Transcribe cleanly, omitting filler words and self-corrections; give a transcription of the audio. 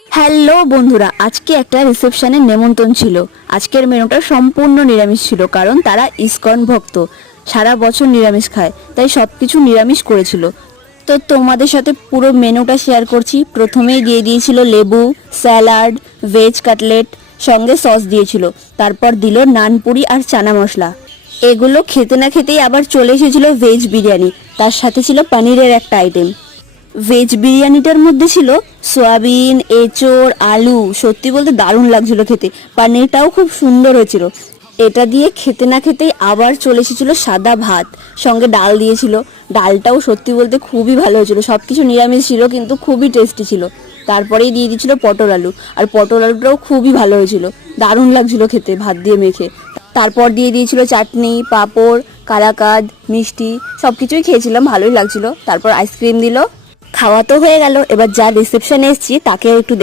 Hello বন্ধুরা, আজকে একটা রিসেপশনের নেমন্তন্ন ছিল। আজকের মেনুটা সম্পূর্ণ নিরামিষ ছিল, কারণ তারা ইসকন ভক্ত, সারা বছর নিরামিষ খায়, তাই সবকিছু নিরামিষ করেছিল। তো তোমাদের সাথে পুরো মেনুটা শেয়ার করছি। প্রথমেই দিয়ে দিয়েছিল লেবু, স্যালাড, ভেজ কাটলেট, সঙ্গে সস দিয়েছিল। তারপর দিল নানপুরি আর চানা মশলা। এগুলো খেতে না খেতেই আবার চলে এসেছিল ভেজ বিরিয়ানি, তার সাথে ছিল পনিরের একটা আইটেম। ভেজ বিরিয়ানিটার মধ্যে ছিল সয়াবিন, এঁচোড়, আলু। সত্যি বলতে দারুণ লাগছিল খেতে। পনিরটাও খুব সুন্দর হয়েছিল। এটা দিয়ে খেতে না খেতেই আবার চলে এসেছিল সাদা ভাত, সঙ্গে ডাল দিয়েছিল। ডালটাও সত্যি বলতে খুবই ভালো হয়েছিল। সব কিছু নিরামিষ ছিল কিন্তু খুবই টেস্টি ছিল। তারপরেই দিয়ে দিয়েছিল পটল আলু, আর পটল আলুটাও খুবই ভালো হয়েছিল। দারুণ লাগছিল খেতে ভাত দিয়ে মেখে। তারপর দিয়ে দিয়েছিল চাটনি, পাঁপড়, কালাকাঁদ, মিষ্টি। সব কিছুই খেয়েছিলাম, ভালোই লাগছিল। তারপর আইসক্রিম দিল। খাওয়া তো হয়ে গেল, এবার যা রিসেপশনে এসেছি তাকেও একটু